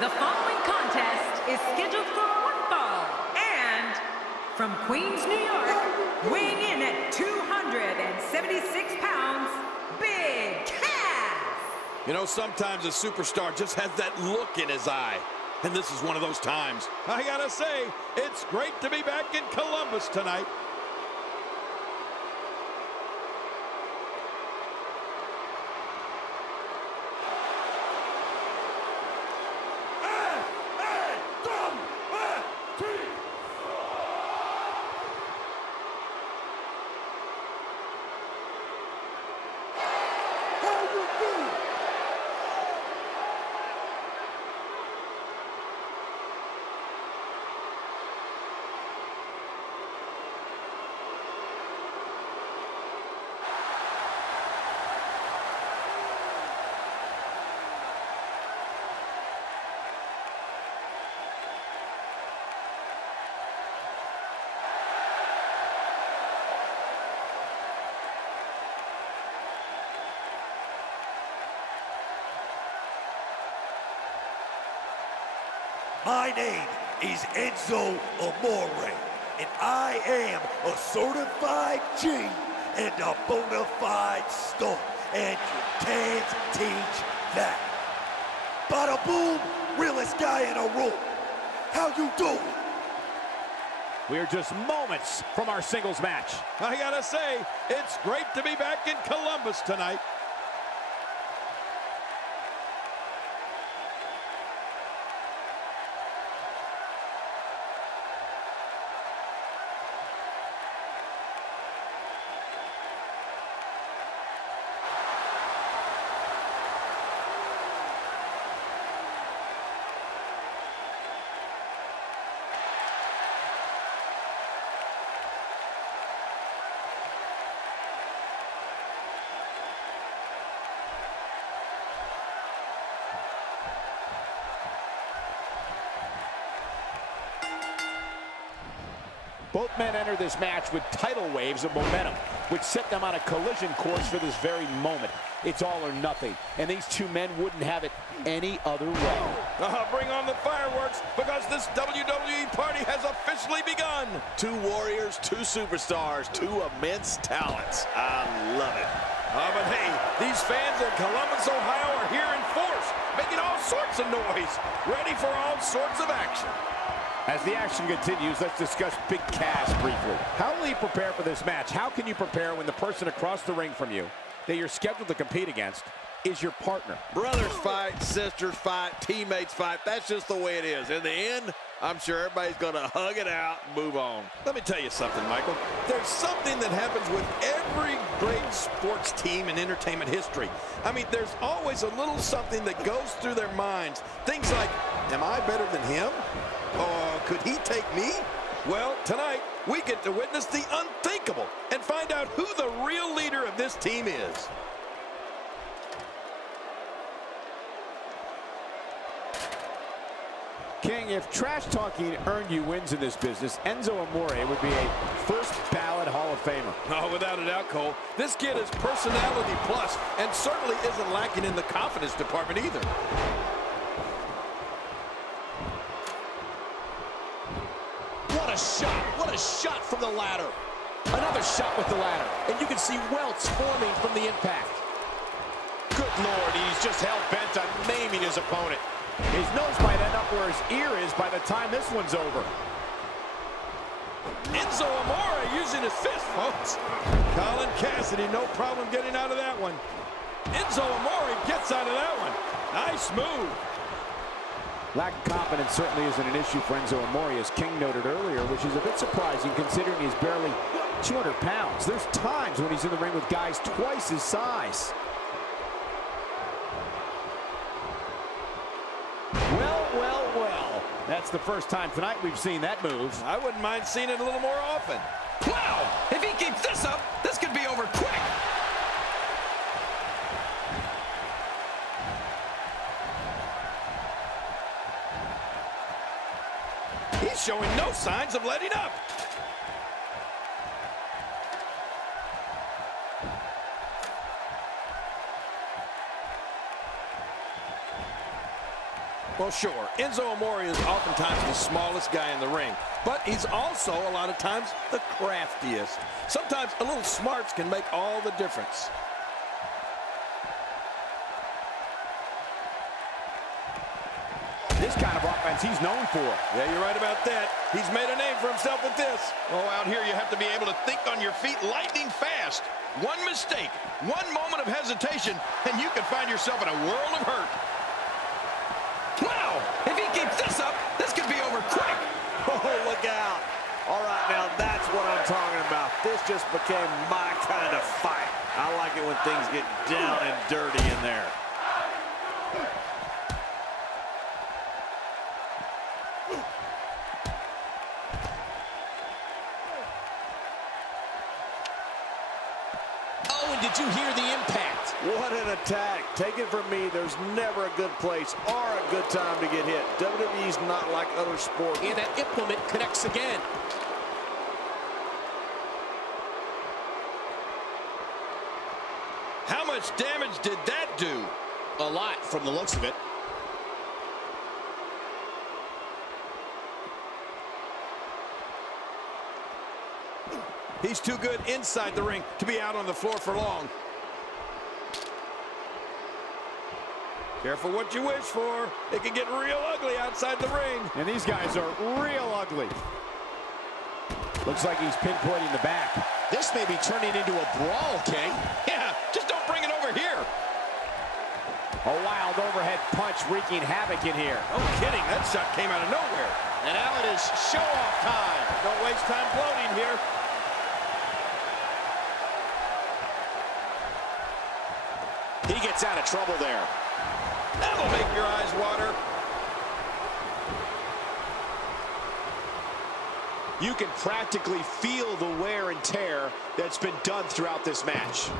The following contest is scheduled for one fall, and from Queens, New York, weighing in at 276 pounds, Big Cass. You know, sometimes a superstar just has that look in his eye, and this is one of those times. I gotta say, it's great to be back in Columbus tonight. My name is Enzo Amore, and I am a certified G and a bona fide star, and you can't teach that. Bada boom, realest guy in a room. How you doing? We are just moments from our singles match. I gotta say, it's great to be back in Columbus tonight. Both men enter this match with tidal waves of momentum, which set them on a collision course for this very moment. It's all or nothing, and these two men wouldn't have it any other way. Bring on the fireworks, because this WWE party has officially begun. Two warriors, two superstars, two immense talents. I love it. But hey, these fans in Columbus, Ohio are here in force, making all sorts of noise, ready for all sorts of action. As the action continues, let's discuss Big Cass briefly. How will he prepare for this match? How can you prepare when the person across the ring from you that you're scheduled to compete against is your partner? Brothers fight, sisters fight, teammates fight. That's just the way it is. In the end, I'm sure everybody's going to hug it out and move on. Let me tell you something, Michael. There's something that happens with every great sports team in entertainment history. I mean, there's always a little something that goes through their minds. Things like, am I better than him? Or could he take me? Well, tonight, we get to witness the unthinkable and find out who the real leader of this team is. King, if trash talking earned you wins in this business, Enzo Amore would be a first ballot Hall of Famer. Oh, without a doubt, Cole. This kid is personality plus and certainly isn't lacking in the confidence department either. What a shot from the ladder. Another shot with the ladder. And you can see welts forming from the impact. Good Lord, he's just hell-bent on maiming his opponent. His nose might end up where his ear is by the time this one's over. Enzo Amore using his fist, folks. Colin Cassidy, no problem getting out of that one. Enzo Amore gets out of that one. Nice move. Lack of confidence certainly isn't an issue for Enzo Amore, as King noted earlier, which is a bit surprising considering he's barely 200 pounds. There's times when he's in the ring with guys twice his size. Well. That's the first time tonight we've seen that move. I wouldn't mind seeing it a little more often. Wow! If he keeps this up, this could be over quick. He's showing no signs of letting up. Well, sure, Enzo Amore is oftentimes the smallest guy in the ring, but he's also a lot of times the craftiest. Sometimes a little smarts can make all the difference. This kind of offense he's known for. Yeah, you're right about that. He's made a name for himself with this. Oh, out here you have to be able to think on your feet lightning fast. One mistake, one moment of hesitation, and you can find yourself in a world of hurt. Wow! If he keeps this up, this could be over quick. Oh, look out. All right, now that's what I'm talking about. This just became my kind of fight. I like it when things get down and dirty in there. Oh, and did you hear the impact? What an attack. Take it from me, there's never a good place or a good time to get hit. WWE's not like other sports. And that implement connects again. How much damage did that do? A lot from the looks of it. He's too good inside the ring to be out on the floor for long. Careful what you wish for. It can get real ugly outside the ring. And these guys are real ugly. Looks like he's pinpointing the back. This may be turning into a brawl, King. Yeah, just don't bring it over here. A wild overhead punch wreaking havoc in here. No kidding, that shot came out of nowhere. And now it is show-off time. Don't waste time gloating here. He gets out of trouble there. That'll make your eyes water. You can practically feel the wear and tear that's been done throughout this match.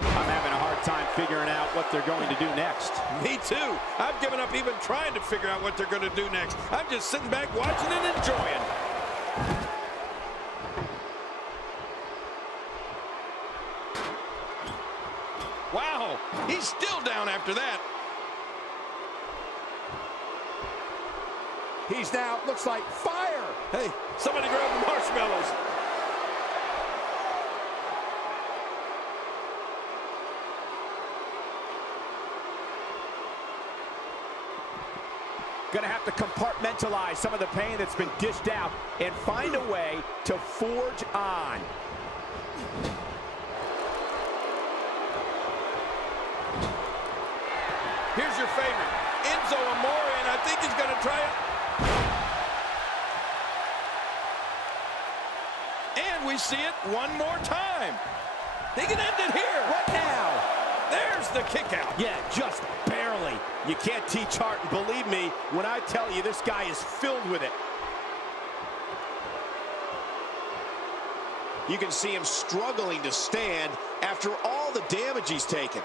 I'm having a hard time figuring out what they're going to do next. Me too. I've given up even trying to figure out what they're going to do next. I'm just sitting back watching and enjoying. Wow, he's still down after that. He's now, looks like fire. Hey, somebody grab the marshmallows. Gonna have to compartmentalize some of the pain that's been dished out and find a way to forge on. Here's your favorite, Enzo Amore, and I think he's going to try it. And we see it one more time. He can end it here. What now? There's the kick out. Yeah, just barely. You can't teach heart, and believe me when I tell you this guy is filled with it. You can see him struggling to stand after all the damage he's taken.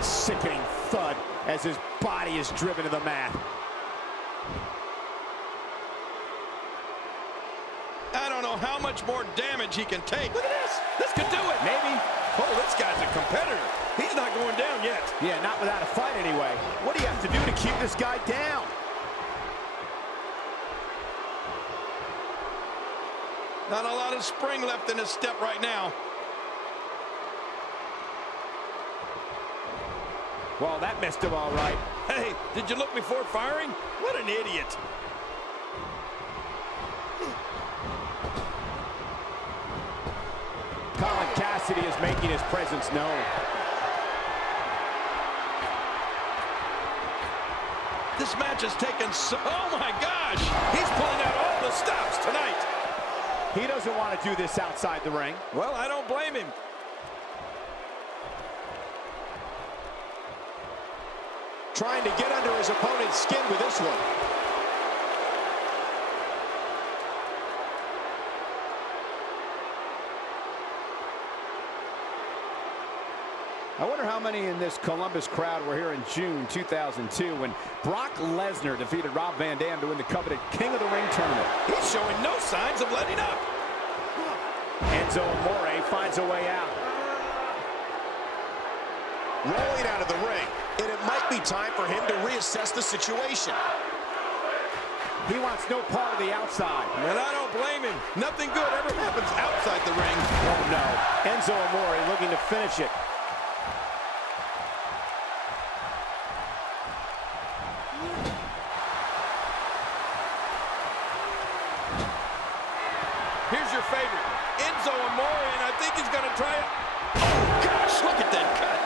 Sickening thud as his body is driven to the mat. I don't know how much more damage he can take. Look at this. This could do it. Maybe. Oh, this guy's a competitor. He's not going down yet. Yeah, not without a fight anyway. What do you have to do to keep this guy down? Not a lot of spring left in his step right now. Well, that missed him all right. Hey, did you look before firing? What an idiot. Colin Cassidy is making his presence known. This match has taken so... Oh, my gosh. He's pulling out all the stops tonight. He doesn't want to do this outside the ring. Well, I don't blame him. Trying to get under his opponent's skin with this one. I wonder how many in this Columbus crowd were here in June 2002 when Brock Lesnar defeated Rob Van Dam to win the coveted King of the Ring tournament. He's showing no signs of letting up. Enzo Amore finds a way out. Rolling out of the ring, and it might be time for him to reassess the situation. He wants no part of the outside. And I don't blame him. Nothing good ever happens outside the ring. Oh, no. Enzo Amore looking to finish it. Here's your favorite, Enzo Amore, and I think he's going to try it. Oh, gosh, look at that cut.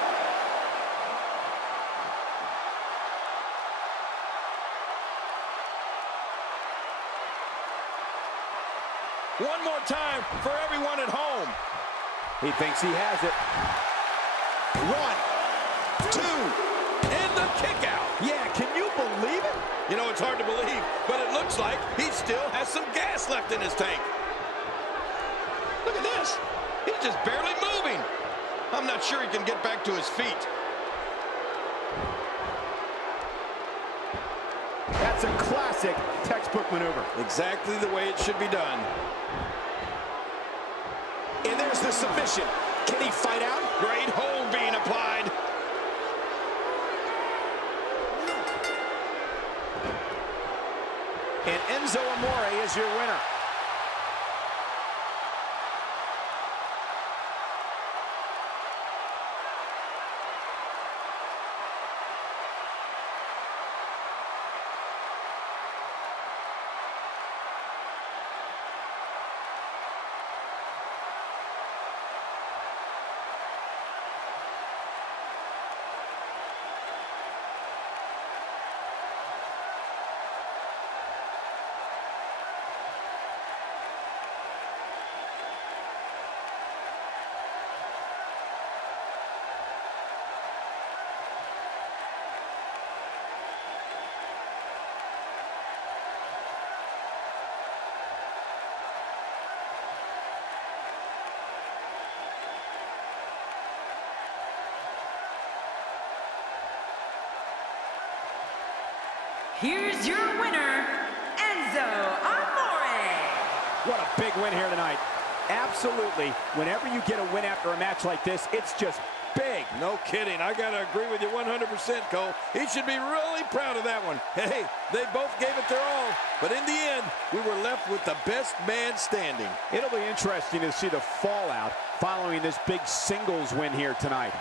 One more time for everyone at home. He thinks he has it. 1, 2, and the kick out. Yeah, can you believe it? You know, it's hard to believe, but it looks like he still has some gas left in his tank. Look at this. He's just barely moving. I'm not sure he can get back to his feet. That's a classic textbook maneuver. Exactly the way it should be done. and there's the submission. Can he fight out? Great hold being applied. And Enzo Amore is your winner. Here's your winner, Enzo Amore. What a big win here tonight. Absolutely, whenever you get a win after a match like this, it's just big. No kidding. I got to agree with you 100%, Cole. He should be really proud of that one. Hey, they both gave it their all, but in the end, we were left with the best man standing. It'll be interesting to see the fallout following this big singles win here tonight.